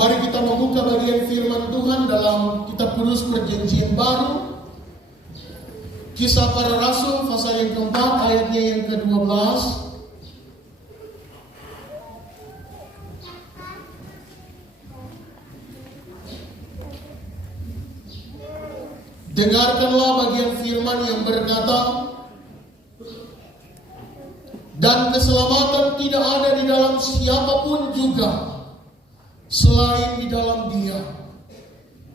Mari kita membuka bagian firman Tuhan dalam kitab Kudus Perjanjian Baru. Kisah Para Rasul pasal yang keempat ayatnya yang ke-12. Dengarkanlah bagian firman yang berkata, dan keselamatan tidak ada di dalam siapapun juga selain di dalam Dia.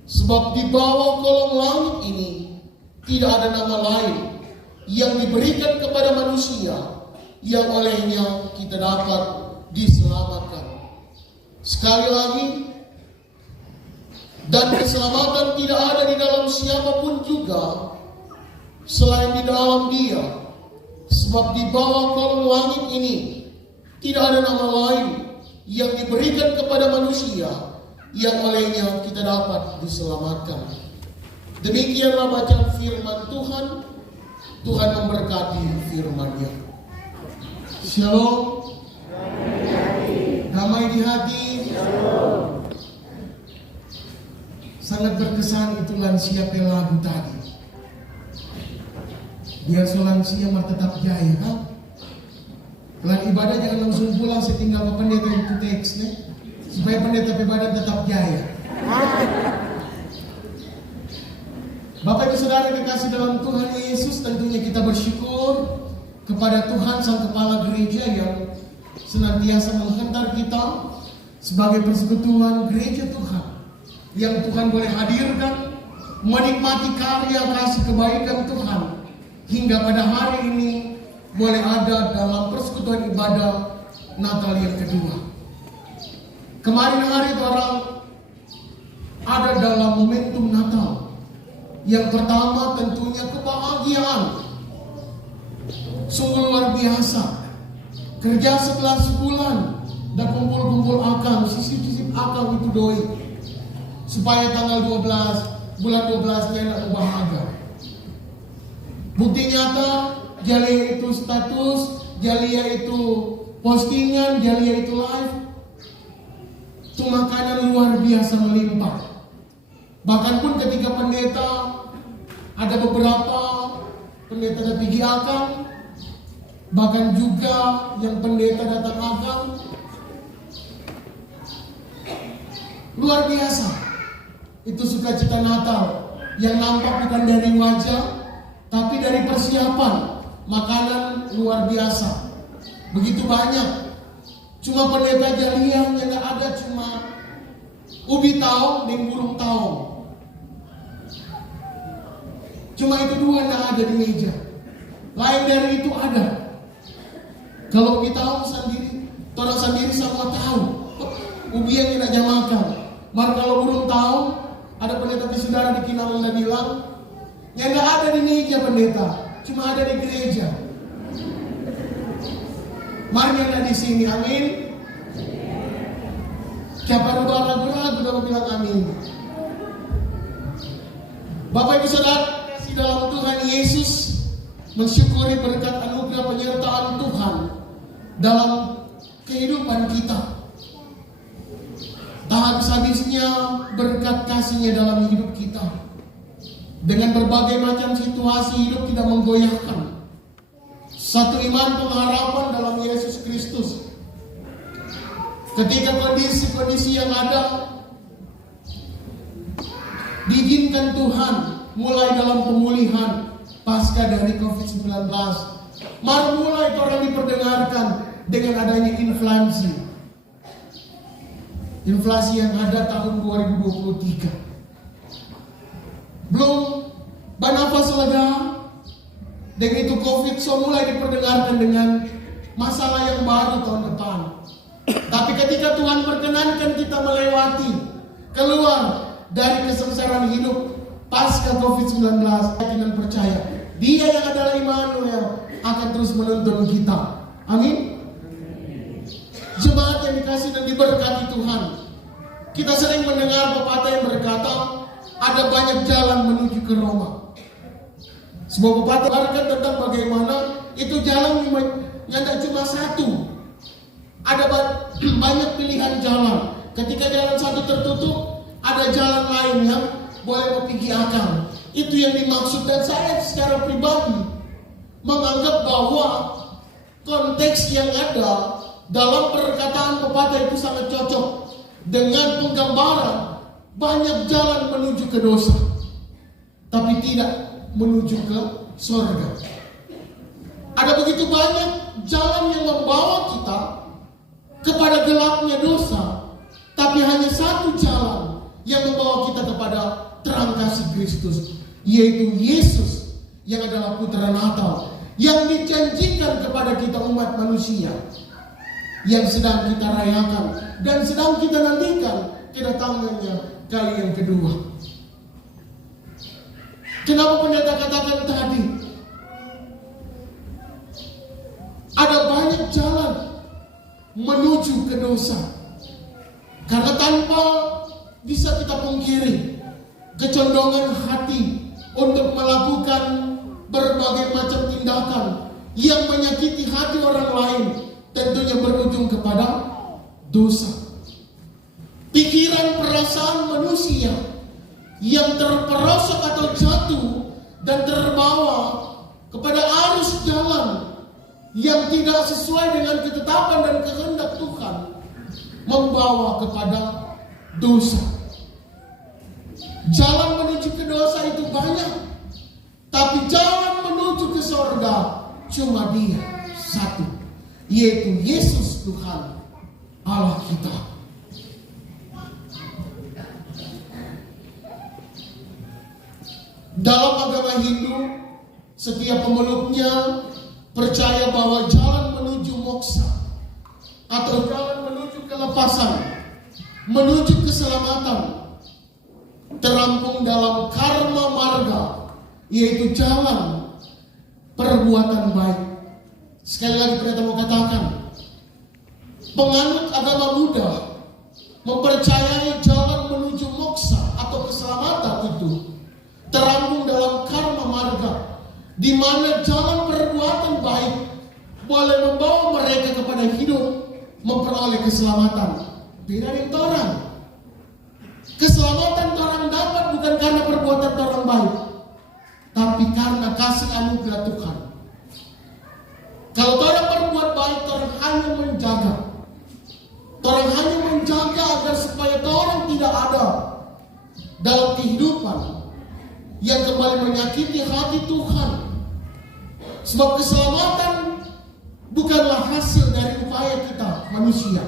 Sebab di bawah kolong langit ini tidak ada nama lain yang diberikan kepada manusia yang olehnya kita dapat diselamatkan. Sekali lagi, dan keselamatan tidak ada di dalam siapapun juga selain di dalam Dia. Sebab di bawah kolong langit ini tidak ada nama lain yang diberikan kepada manusia yang olehnya kita dapat diselamatkan. Demikianlah bacaan firman Tuhan. Tuhan memberkati firman-Nya. Shalom. Damai di hati. Sangat berkesan itu lansia lagu tadi. Biar lansia mah tetap jaya kan. Kelar ibadah jangan langsung pulang setinggal pendeta itu teksnya, supaya pendeta ibadah tetap jaya. Bapak Ibu Saudara kekasih dalam Tuhan Yesus, tentunya kita bersyukur kepada Tuhan Sang Kepala Gereja yang senantiasa menghantar kita sebagai persekutuan gereja Tuhan, yang Tuhan boleh hadirkan menikmati karya kasih kebaikan Tuhan hingga pada hari ini boleh ada dalam persekutuan ibadah Natal yang kedua. Kemarin hari itu orang ada dalam momentum Natal. Yang pertama tentunya kebahagiaan. Sungguh luar biasa. Kerja setelah sebulan dan kumpul-kumpul akang, sisip-sisip akang itu doi. Supaya tanggal 12, bulan 12 nya bahagia. Bukti nyata, Jalia itu status, Jalia itu postingan, Jalia itu live. Itu makanan luar biasa melimpah. Bahkan pun ketika pendeta, ada beberapa pendeta datang pergi akang, bahkan juga yang pendeta datang akang. Luar biasa. Itu sukacita Natal yang nampak bukan dari wajah, tapi dari persiapan. Makanan luar biasa. Begitu banyak. Cuma pendeta Jalia yang gak ada cuma ubi tahu dan burung tahu. Cuma itu dua yang ada di meja. Lain dari itu ada. Kalau ubi tahu sendiri, orang sendiri semua tahu. Ubi yang tidak jamakan. Maka kalau burung tahu, ada pendeta di saudara di Kinabalu dan bilang, yang gak ada di meja pendeta, cuma ada di gereja. Mari yang ada di sini, amin. Siapa ragu-ragu dalam bilang amin. Bapak Ibu Saudara kasih dalam Tuhan Yesus, mensyukuri berkat anugerah penyertaan Tuhan dalam kehidupan kita. Tak habis-habisnya berkat kasih-Nya dalam hidup kita. Dengan berbagai macam situasi hidup tidak menggoyahkan. Satu iman pengharapan dalam Yesus Kristus. Ketika kondisi-kondisi yang ada diizinkan Tuhan mulai dalam pemulihan pasca dari COVID-19. Mari mulai orang diperdengarkan dengan adanya inflasi. Inflasi yang ada tahun 2023. Belum bernafas lega. Dengan itu COVID mulai diperdengarkan dengan masalah yang baru tahun depan. Tapi ketika Tuhan perkenankan kita melewati, keluar dari kesengsaraan hidup pasca COVID-19, dengan percaya Dia yang adalah Immanuel akan terus menuntun kita. Amin. Jemaat yang dikasih dan diberkati Tuhan, kita sering mendengar pepatah yang berkata, ada banyak jalan menuju ke Roma. Sebuah pepatah berkata tentang bagaimana itu jalan yang tidak cuma satu. Ada banyak pilihan jalan. Ketika jalan satu tertutup, ada jalan lain yang boleh pergi akal. Itu yang dimaksud, dan saya secara pribadi menganggap bahwa konteks yang ada dalam perkataan pepatah itu sangat cocok dengan penggambaran banyak jalan menuju ke dosa, tapi tidak menuju ke surga. Ada begitu banyak jalan yang membawa kita kepada gelapnya dosa, tapi hanya satu jalan yang membawa kita kepada terang kasih Kristus, yaitu Yesus yang adalah Putra Natal, yang dijanjikan kepada kita umat manusia, yang sedang kita rayakan dan sedang kita nantikan kedatangannya kali yang kedua. Kenapa pendeta katakan tadi ada banyak jalan menuju ke dosa? Karena tanpa bisa kita pungkiri kecondongan hati untuk melakukan berbagai macam tindakan yang menyakiti hati orang lain tentunya berujung kepada dosa. Pikiran perasaan manusia yang terperosok atau jatuh dan terbawa kepada arus jalan yang tidak sesuai dengan ketetapan dan kehendak Tuhan membawa kepada dosa. Jalan menuju ke dosa itu banyak, tapi jalan menuju ke surga cuma Dia satu, yaitu Yesus Tuhan Allah kita. Dalam agama Hindu, setiap pemeluknya percaya bahwa jalan menuju moksa atau jalan menuju kelepasan, menuju keselamatan terampung dalam karma marga, yaitu jalan perbuatan baik. Sekali lagi pendeta mau katakan, penganut agama Buddha mempercayai jalan menuju moksa atau keselamatan itu terampung dalam karma marga, di mana jalan perbuatan baik boleh membawa mereka kepada hidup, memperoleh keselamatan. Beda dengan orang. Keselamatan orang dapat bukan karena perbuatan orang baik, tapi karena kasih anugerah Tuhan. Kalau orang berbuat baik, orang hanya menjaga. Orang hanya menjaga agar supaya orang tidak ada dalam kehidupan yang kembali menyakiti hati Tuhan. Sebab keselamatan bukanlah hasil dari upaya kita manusia,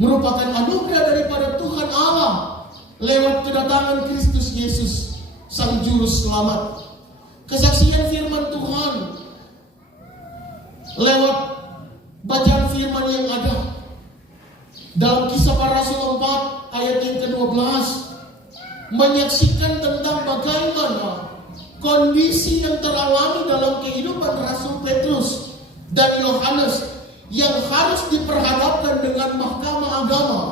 merupakan anugerah daripada Tuhan Allah lewat kedatangan Kristus Yesus, Sang Juru Selamat. Kesaksian firman Tuhan lewat bacaan firman yang ada dalam Kisah Para Rasul 4 ayat yang ke-12 menyaksikan tentang bagaimana kondisi yang teralami dalam kehidupan Rasul Petrus dan Yohanes yang harus diperhadapkan dengan mahkamah agama,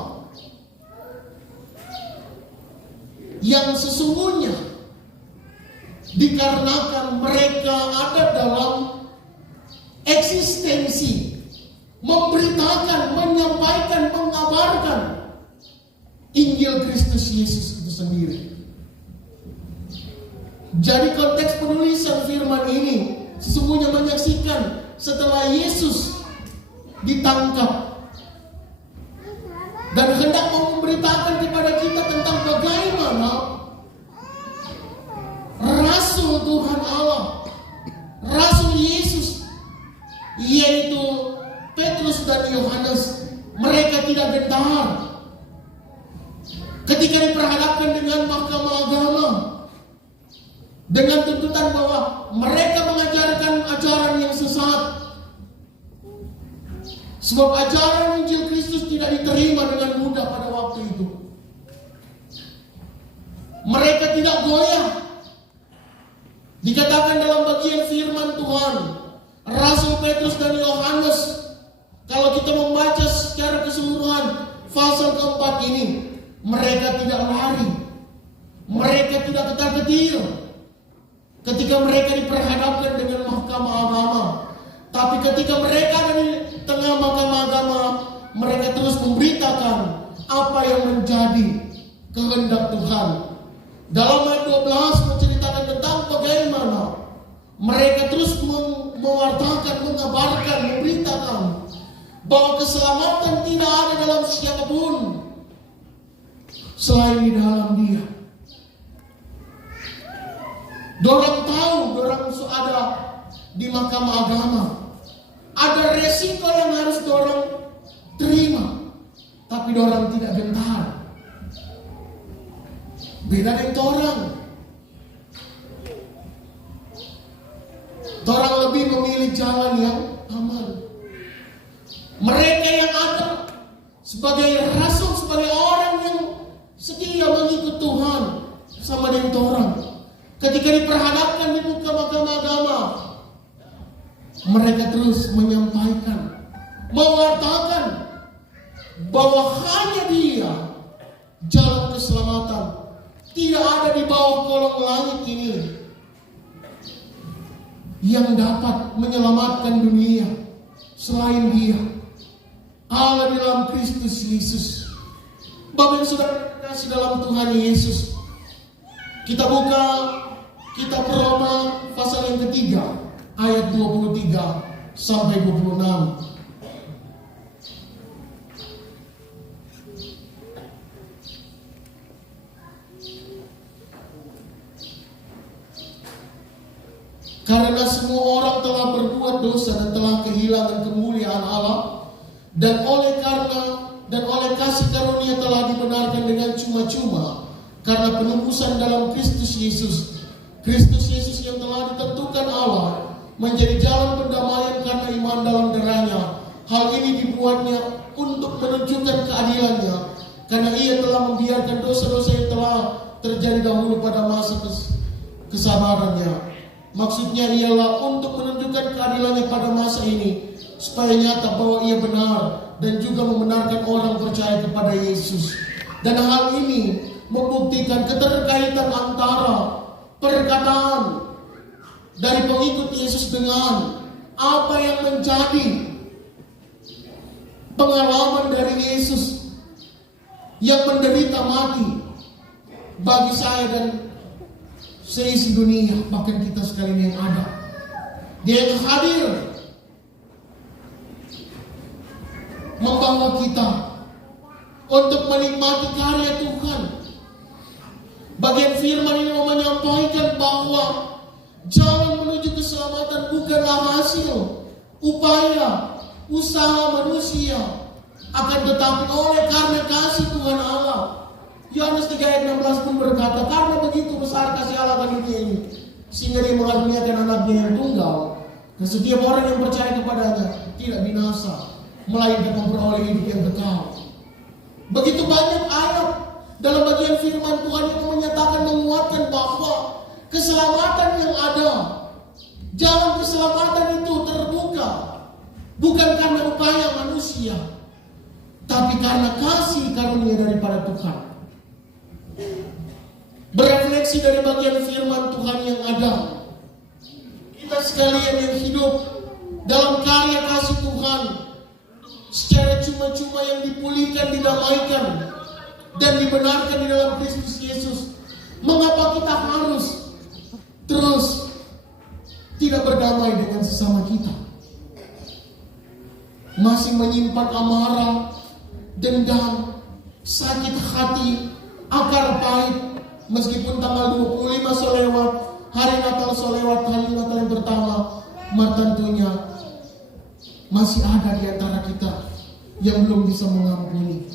yang sesungguhnya dikarenakan mereka ada dalam eksistensi memberitakan, menyampaikan, mengabarkan Injil Kristus Yesus itu sendiri. Jadi konteks penulisan firman ini sesungguhnya menyaksikan setelah Yesus ditangkap dan hendak memberitakan kepada kita tentang bagaimana Rasul Tuhan Allah, Rasul Yesus, yaitu Petrus dan Yohanes, mereka tidak gentar ketika diperhadapkan dengan mahkamah agama dengan tuntutan bahwa mereka mengajarkan ajaran yang sesat. Sebab ajaran Injil Kristus tidak diterima dengan mudah pada waktu itu. Mereka tidak goyah. Dikatakan dalam bagian firman Tuhan, Rasul Petrus dan Yohanes, kalau kita membaca secara keseluruhan pasal keempat ini, mereka tidak lari, mereka tidak ketar-ketir ketika mereka diperhadapkan dengan mahkamah agama. Tapi ketika mereka ada di tengah mahkamah agama, mereka terus memberitakan apa yang menjadi kehendak Tuhan. Dalam ayat 12 menceritakan tentang bagaimana mereka terus mewartakan, mengabarkan, memberitakan bahwa keselamatan tidak ada dalam siapapun selain di dalam Dia. Dorang tahu, dorang ada di mahkamah agama. Ada resiko yang harus dorang terima, tapi dorang tidak gentar. Beda dengan dorang. Dorang lebih memilih jalan yang aman. Mereka yang ada sebagai rasul, sebagai orang yang setia mengikut Tuhan sama dengan dorang, ketika diperhadapkan di muka mahkamah agama, mereka terus menyampaikan, mewartakan bahwa hanya Dia jalan keselamatan. Tidak ada di bawah kolong langit ini yang dapat menyelamatkan dunia selain Dia, Allah di dalam Kristus Yesus. Bapak yang sudah kasih dalam Tuhan Yesus, kita buka kitab Roma pasal yang ketiga ayat 23 sampai 26. Karena semua orang telah berbuat dosa dan telah kehilangan kemuliaan Allah, dan oleh kasih karunia telah dibenarkan dengan cuma-cuma karena penebusan dalam Kristus Yesus. Kristus Yesus yang telah ditentukan Allah menjadi jalan pendamaian karena iman dalam darahnya. Hal ini dibuatnya untuk menunjukkan keadilannya, karena Ia telah membiarkan dosa-dosa yang telah terjadi dahulu pada masa kesabarannya. Maksudnya ialah untuk menunjukkan keadilannya pada masa ini, supaya nyata bahwa Ia benar dan juga membenarkan orang percaya kepada Yesus. Dan hal ini membuktikan keterkaitan antara perkataan dari pengikut Yesus dengan apa yang menjadi pengalaman dari Yesus yang menderita mati bagi saya dan seisi dunia, bahkan kita sekalian yang ada. Dia yang hadir membawa kita untuk menikmati karya Tuhan. Bagian firman ini mau menyampaikan bahwa jalan menuju keselamatan bukanlah hasil upaya usaha manusia, akan tetapi oleh karena kasih Tuhan Allah. Yohanes 3 ayat 16 pun berkata, karena begitu besar kasih Allah akan dunia ini, sehingga Dia mengaruniakan anaknya yang tunggal, dan setiap orang yang percaya kepadanya tidak binasa, melainkan memperoleh hidup yang kekal. Begitu banyak ayat dalam bagian firman Tuhan yang menyatakan, menguatkan bahwa keselamatan yang ada, jalan keselamatan itu terbuka bukan karena upaya manusia, tapi karena kasih karunia daripada Tuhan. Berefleksi dari bagian firman Tuhan yang ada, kita sekalian yang hidup dalam karya kasih Tuhan secara cuma-cuma yang dipulihkan, didamaikan, dan dibenarkan di dalam Kristus Yesus, mengapa kita harus terus tidak berdamai dengan sesama kita? Masih menyimpan amarah, dendam, sakit hati, akar pahit. Meskipun tanggal 25 solewat, hari Natal solewat, hari Natal yang pertama, tentunya masih ada di antara kita yang belum bisa mengampuni.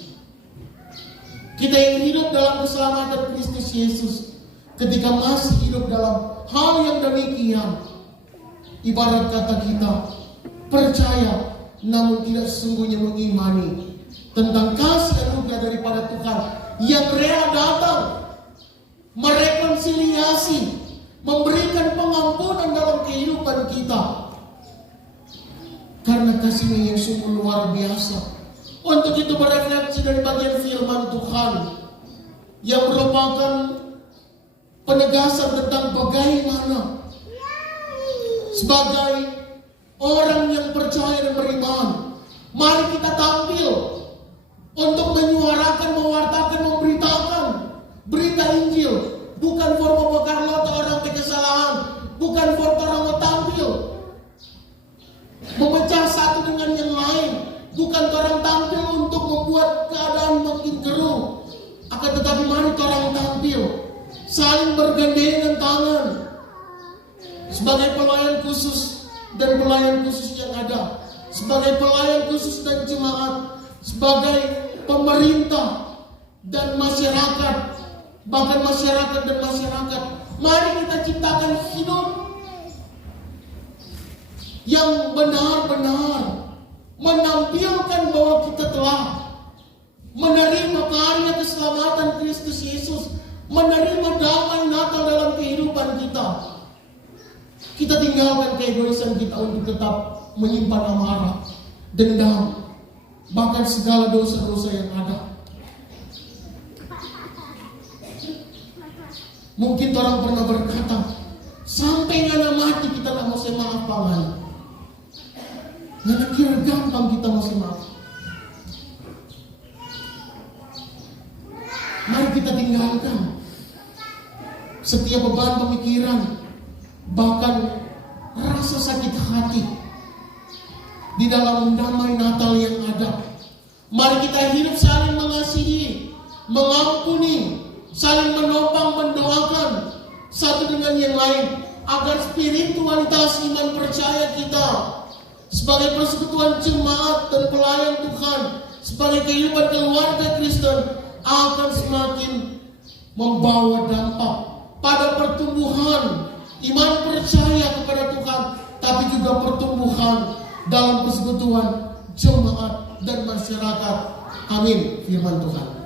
Kita yang hidup dalam keselamatan Kristus Yesus, ketika masih hidup dalam hal yang demikian, ibarat kata kita percaya namun tidak sesungguhnya mengimani tentang kasih anugerah daripada Tuhan yang rela datang merekonsiliasi, memberikan pengampunan dalam kehidupan kita, karena kasih-Nya yang sungguh luar biasa. Untuk itu berefleksi dari bagian firman Tuhan yang merupakan penegasan tentang bagaimana sebagai orang yang percaya dan beriman, mari kita tampil untuk menyuarakan, mewartakan, memberitakan berita Injil. Bukan for membakar nota orang kesalahan, bukan for orang mau tampil, memecah satu dengan yang lain, bukan orang tampil untuk membuat keadaan makin keruh. Akan tetapi mari orang tampil, saling bergandengan tangan sebagai pelayan khusus dan pelayan khusus yang ada, sebagai pelayan khusus dan jemaat, sebagai pemerintah dan masyarakat, bahkan masyarakat dan masyarakat. Mari kita ciptakan hidup yang benar-benar menampilkan bahwa kita telah menerima karya keselamatan Kristus Yesus, menerima damai Natal dalam kehidupan kita. Kita tinggalkan keegoisan kita untuk tetap menyimpan amarah, dendam, bahkan segala dosa-dosa yang ada. Mungkin orang pernah berkata, sampai ngana mati kita tak mau maaf pangan. Ngana kira gampang kita mau maaf. Mari kita tinggalkan setiap beban pemikiran, bahkan rasa sakit hati di dalam damai Natal yang ada. Mari kita hidup saling mengasihi, mengampuni, saling menopang, mendoakan satu dengan yang lain, agar spiritualitas iman percaya kita sebagai persekutuan jemaat dan pelayan Tuhan, sebagai kehidupan keluarga Kristen akan semakin membawa dampak pada pertumbuhan iman percaya kepada Tuhan, tapi juga pertumbuhan dalam persekutuan jemaat dan masyarakat. Amin. Firman Tuhan.